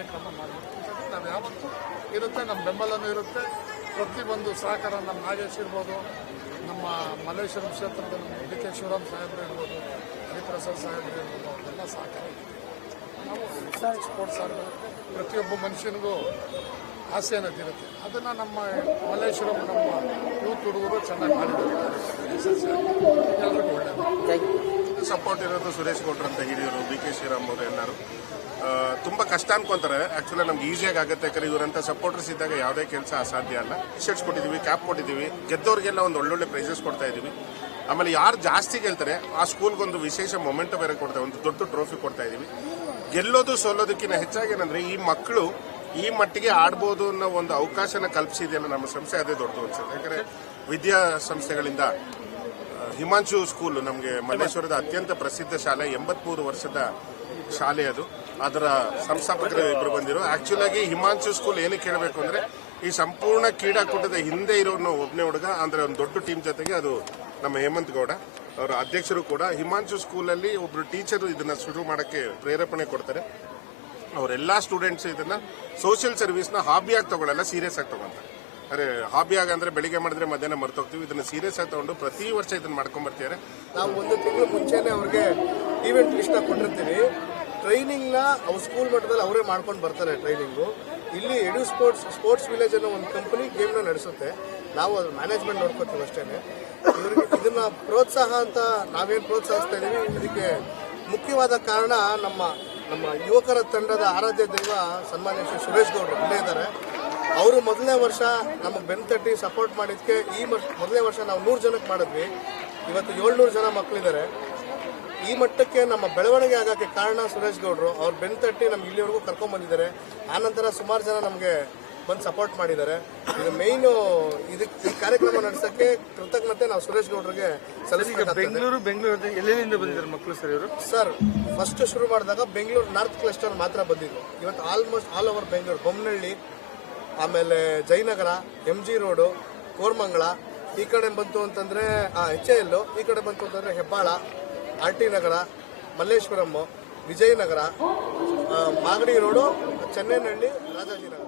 ಕಾರ್ಯಕ್ರಮ ಮಾಡಬೇಕು. ನಾವು ಯಾವತ್ತೂ ಇರುತ್ತೆ, ನಮ್ಮ ಬೆಂಬಲನೂ ಇರುತ್ತೆ. ಪ್ರತಿಯೊಂದು ಸಹಕಾರ ನಮ್ಮ ನಾಗೇಶ್ ಇರ್ಬೋದು, ನಮ್ಮ ಮಲ್ಲೇಶ್ವರಂ ಕ್ಷೇತ್ರದ ನಮ್ಮ ಡಿ ಕೆ ಶಿವರಾಮ್ ಸಾಹೇಬರು ಇರ್ಬೋದು, ಹರಿಪ್ರಸಾದ್ ಸಾಹೇಬರು ಇರ್ಬೋದು, ಅವರೆಲ್ಲ ಸಹಕಾರ ಇದೆ. ನಾವು ಸ್ಪೋರ್ಟ್ಸ್ ಆಡಬೇಕು. ಪ್ರತಿಯೊಬ್ಬ ಮನುಷ್ಯನಿಗೂ ಆಸೆ ಅನ್ನೋದಿರುತ್ತೆ. ಅದನ್ನು ನಮ್ಮ ಮಲ್ಲೇಶ್ವರಂ ನಮ್ಮ ಯೂತ್ ಹುಡುಗರು ಚೆನ್ನಾಗಿ ಮಾಡಿದ್ದಾರೆ. ಎಲ್ಲರಿಗೂ ಒಳ್ಳೆಯದು. ಸಪೋರ್ಟ್ ಇರೋದು ಸುರೇಶ್ ಗೌಡ್ರು ಅಂತ ಹಿರಿಯರು, ಬಿ ಕೆ ಶ್ರೀರಾಮ್ ಅವರು ಎಲ್ಲರೂ ತುಂಬ ಕಷ್ಟ ಅನ್ಕೊಂತಾರೆ. ಆ್ಯಕ್ಚುಲಿ ನಮ್ಗೆ ಈಸಿಯಾಗಿ ಆಗುತ್ತೆ, ಯಾಕಂದ್ರೆ ಇವರಂಥ ಸಪೋರ್ಟರ್ಸ್ ಇದ್ದಾಗ ಯಾವುದೇ ಕೆಲಸ ಅಸಾಧ್ಯ ಅಲ್ಲ. ಶರ್ಟ್ಸ್ ಕೊಟ್ಟಿದ್ದೀವಿ, ಕ್ಯಾಪ್ ಕೊಟ್ಟಿದ್ದೀವಿ, ಗೆದ್ದವ್ರಿಗೆಲ್ಲ ಒಂದು ಒಳ್ಳೊಳ್ಳೆ ಪ್ರೈಸಸ್ ಕೊಡ್ತಾ ಇದ್ದೀವಿ. ಆಮೇಲೆ ಯಾರು ಜಾಸ್ತಿ ಗೆಲ್ತಾರೆ ಆ ಸ್ಕೂಲ್ಗೊಂದು ವಿಶೇಷ ಮೊಮೆಂಟ್ ಬೇರೆ ಕೊಡ್ತಾ, ಒಂದು ದೊಡ್ಡ ಟ್ರೋಫಿ ಕೊಡ್ತಾ ಇದ್ದೀವಿ. ಗೆಲ್ಲೋದು ಸೋಲೋದಕ್ಕಿಂತ ಹೆಚ್ಚಾಗಿ ಏನಂದ್ರೆ ಈ ಮಕ್ಕಳು ಈ ಮಟ್ಟಿಗೆ ಆಡ್ಬೋದು ಅನ್ನೋ ಒಂದು ಅವಕಾಶನ ಕಲ್ಪಿಸಿದೆಯಲ್ಲ ನಮ್ಮ ಸಂಸ್ಥೆ, ಅದೇ ದೊಡ್ಡದು ಅನ್ಸುತ್ತೆ. ಯಾಕಂದರೆ ವಿದ್ಯಾಸಂಸ್ಥೆಗಳಿಂದ ಹಿಮಾಂಶು ಸ್ಕೂಲ್ ನಮಗೆ ಮಲ್ಲೇಶ್ವರದ ಅತ್ಯಂತ ಪ್ರಸಿದ್ಧ ಶಾಲೆ, 83 ವರ್ಷದ ಶಾಲೆ ಅದು. ಅದರ ಸಂಸ್ಥಾಪಕರು ಇಬ್ಬರು ಬಂದಿರೋ. ಆಕ್ಚುಲ್ ಆಗಿ ಹಿಮಾಂಶು ಸ್ಕೂಲ್ ಏನಕ್ಕೆ ಹೇಳಬೇಕು ಅಂದರೆ ಈ ಸಂಪೂರ್ಣ ಕ್ರೀಡಾಕೂಟದ ಹಿಂದೆ ಇರೋನು ಒಬ್ಬನೇ ಹುಡುಗ, ಅಂದರೆ ಒಂದು ದೊಡ್ಡ ಟೀಮ್ ಜೊತೆಗೆ ಅದು ನಮ್ಮ ಹೇಮಂತ್ ಗೌಡ ಅವರ ಅಧ್ಯಕ್ಷರು ಕೂಡ. ಹಿಮಾಂಶು ಸ್ಕೂಲಲ್ಲಿ ಒಬ್ಬರು ಟೀಚರು ಇದನ್ನ ಶುರು ಮಾಡೋಕ್ಕೆ ಪ್ರೇರೇಪಣೆ ಕೊಡ್ತಾರೆ. ಅವರೆಲ್ಲ ಸ್ಟೂಡೆಂಟ್ಸ್ ಇದನ್ನ ಸೋಷಿಯಲ್ ಸರ್ವಿಸ್ನ ಹಾಬಿಯಾಗಿ ತಗೊಳ್ಳಲ್ಲ, ಸೀರಿಯಸ್ ಆಗಿ ತಗೊಂತಾರೆ. ಅರೆ ಹಾಬಿಯಾಗಿ ಅಂದರೆ ಬೆಳಿಗ್ಗೆ ಮಾಡಿದ್ರೆ ಮಧ್ಯಾಹ್ನ ಮರ್ತೋಗ್ತೀವಿ, ಇದನ್ನ ಸೀರಿಯಸ್ ಆಗಿ ತಗೊಂಡು ಪ್ರತಿ ವರ್ಷ ಇದನ್ನ ಮಾಡ್ಕೊಂಡ್ಬರ್ತಾರೆ. ನಾವು 1 ತಿಂಗಳು ಮುಂಚೆನೆ ಅವ್ರಿಗೆ ಈವೆಂಟ್ ಲಿಸ್ಟ್ನ ಕೊಟ್ಟಿರ್ತೀವಿ. ಟ್ರೈನಿಂಗ್ನ ಅವ್ರ ಸ್ಕೂಲ್ ಮಟ್ಟದಲ್ಲಿ ಅವರೇ ಮಾಡ್ಕೊಂಡು ಬರ್ತಾರೆ ಟ್ರೈನಿಂಗು. ಇಲ್ಲಿ ಎಡು ಸ್ಪೋರ್ಟ್ಸ್ ವಿಲೇಜ್ ಅನ್ನೋ ಒಂದು ಕಂಪನಿ ಗೇಮ್ನ ನಡೆಸುತ್ತೆ. ನಾವು ಅದ್ರ ಮ್ಯಾನೇಜ್ಮೆಂಟ್ ನೋಡ್ಕೊತೀವಿ ಅಷ್ಟೇ. ಇವರಿಗೆ ಇದನ್ನ ಪ್ರೋತ್ಸಾಹ ಅಂತ ನಾವೇನು ಪ್ರೋತ್ಸಾಹಿಸ್ತಾ ಇದ್ದೀವಿ, ಇದಕ್ಕೆ ಮುಖ್ಯವಾದ ಕಾರಣ ನಮ್ಮ ಯುವಕರ ತಂಡದ ಆರಾಧ್ಯ ದೈವ ಸನ್ಮಾನ್ಯ ಶ್ರೀ ಸುರೇಶ್ ಗೌಡ್ರು ಇಲ್ಲೇ ಇದ್ದಾರೆ. ಅವರು ಮೊದಲನೇ ವರ್ಷ ನಮಗೆ ಬೆನ್ತಟ್ಟಿ ಸಪೋರ್ಟ್ ಮಾಡಿದ್ದಕ್ಕೆ ಮೊದಲನೇ ವರ್ಷ ನಾವು 100 ಜನಕ್ಕೆ ಮಾಡಿದ್ವಿ. ಇವತ್ತು 700 ಜನ ಮಕ್ಕಳಿದ್ದಾರೆ. ಈ ಮಟ್ಟಕ್ಕೆ ನಮ್ಮ ಬೆಳವಣಿಗೆ ಆಗೋಕ್ಕೆ ಕಾರಣ ಸುರೇಶ್ ಗೌಡ್ರು. ಅವ್ರು ಬೆನ್ತಟ್ಟಿ ನಮ್ಗೆ ಇಲ್ಲಿವರೆಗೂ ಕರ್ಕೊಂಡ್ಬಂದಿದ್ದಾರೆ. ಆನಂತರ ಸುಮಾರು ಜನ ನಮಗೆ ಬಂದು ಸಪೋರ್ಟ್ ಮಾಡಿದ್ದಾರೆ. ಇದು ಮೇಯ್ನು ಇದಕ್ಕೆ ಈ ಕಾರ್ಯಕ್ರಮ ನಡೆಸೋಕ್ಕೆ ಕೃತಜ್ಞತೆ ನಾವು ಸುರೇಶ್ ಗೌಡ್ರಿಗೆ ಸಲ್ಲಿಸಬೇಕು. ಬೆಂಗಳೂರು ಎಲ್ಲೆಲ್ಲಿಂದ ಬಂದಿದ್ದಾರೆ ಮಕ್ಕಳು ಸರ್ ಇವರು? ಸರ್ ಫಸ್ಟ್ ಶುರು ಮಾಡಿದಾಗ ಬೆಂಗಳೂರು ನಾರ್ತ್ ಕ್ಲಸ್ಟರ್ ಮಾತ್ರ ಬಂದಿದ್ರು. ಇವತ್ತು almost all over Bengaluru, Bommanahalli, ಆಮೇಲೆ ಜಯನಗರ, MG ರೋಡು, ಕೋರಮಂಗಲ, ಈ ಕಡೆ ಬಂತು ಅಂತಂದರೆ HAL, ಈ ಕಡೆ ಬಂತು ಅಂತಂದರೆ ಹೆಬ್ಬಾಳ, RT ನಗರ, ಮಲ್ಲೇಶ್ವರಂ, ವಿಜಯನಗರ, ಮಾಗಡಿ ರೋಡು, ಚೆನ್ನೈನಹಳ್ಳಿ, ರಾಜಾಜಿನಗರ.